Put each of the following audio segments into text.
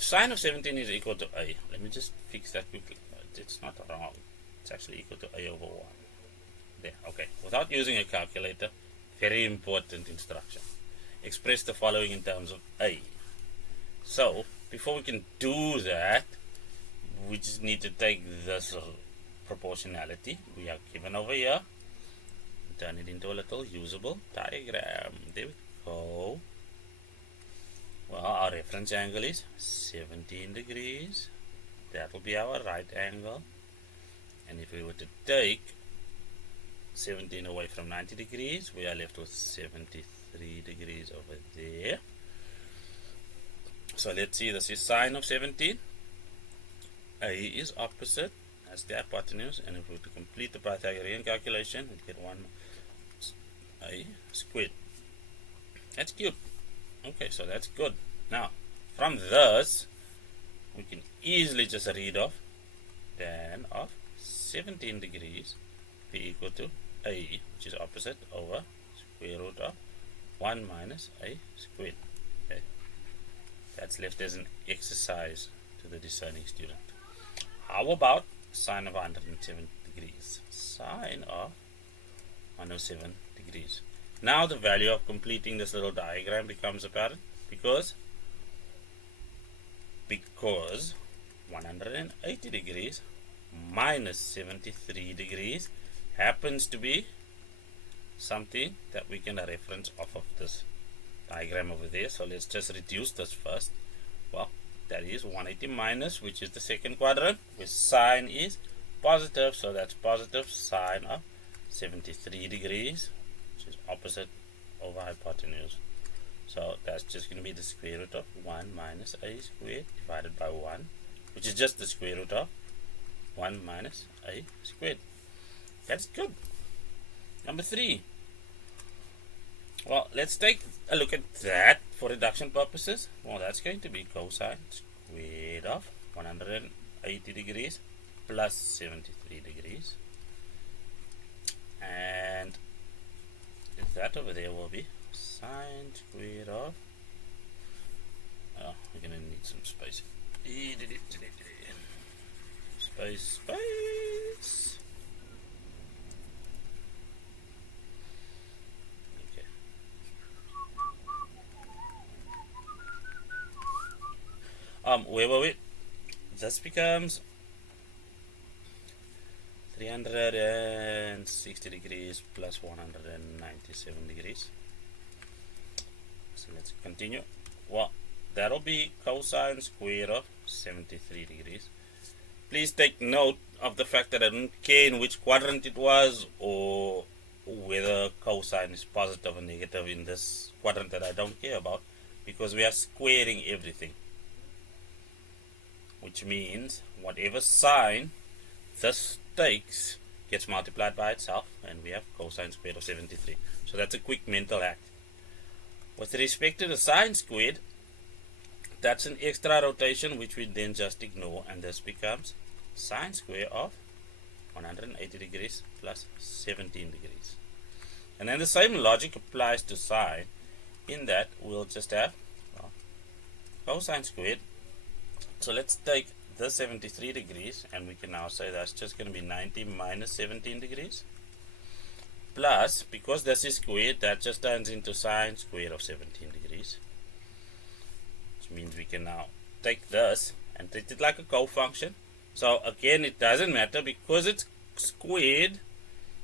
if sine of 17 is equal to a, let me just fix that quickly. It's not wrong. It's actually equal to a over 1. There, okay. Without using a calculator, very important instruction. Express the following in terms of a. So, before we can do that, we just need to take this proportionality we are given over here, turn it into a little usable diagram. There we go. Well, our reference angle is 17 degrees. That will be our right angle. And if we were to take 17 away from 90 degrees, we are left with 73 degrees over there. So let's see, this is sine of 17. A is opposite, that's the hypotenuse, and if we were to complete the Pythagorean calculation, we get 1 a squared. That's cute. Okay, so that's good. Now, from this, we can easily just read off tan of 17 degrees be equal to a, which is opposite, over square root of 1 minus a squared. Okay, that's left as an exercise to the discerning student. How about sine of 107 degrees? Sine of 107 degrees. Now the value of completing this little diagram becomes apparent because 180 degrees minus 73 degrees happens to be something that we can reference off of this diagram over there. So let's just reduce this first. Well, that is 180 minus, which is the second quadrant, where sine is positive, so that's positive sine of 73 degrees, which is opposite over hypotenuse. So that's just going to be the square root of 1 minus a squared divided by 1, which is just the square root of 1 minus a squared. That's good. Number 3. Well, let's take a look at that for reduction purposes. Well, that's going to be cosine squared of 180 degrees plus 73 degrees. And that over there will be sine squared of, we're going to need some space. Space. Okay. Where were we? This becomes 360 degrees plus 197 degrees. So let's continue. Well, that'll be cosine square of 73 degrees. Please take note of the fact that I don't care in which quadrant it was or whether cosine is positive or negative in this quadrant that I don't care about, because we are squaring everything, which means whatever sign this takes gets multiplied by itself, and we have cosine squared of 73. So that's a quick mental hack. With respect to the sine squared, that's an extra rotation which we then just ignore, and this becomes sine square of 180 degrees plus 17 degrees. And then the same logic applies to sine, in that we'll just have cosine squared. So let's take the 73 degrees, and we can now say that's just going to be 90 minus 17 degrees. Plus, because this is squared, that just turns into sine square of 17 degrees. Which means we can now take this and treat it like a cofunction. So again, it doesn't matter because it's squared.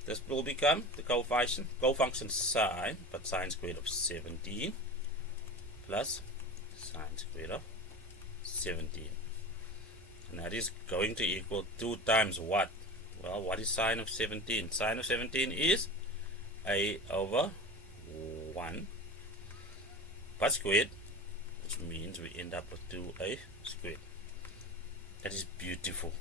This will become the cofunction sine, but sine squared of 17 plus sine squared of 17. And that is going to equal 2 times what? Well, what is sine of 17? Sine of 17 is a over 1 but squared, which means we end up with 2a squared. That is beautiful.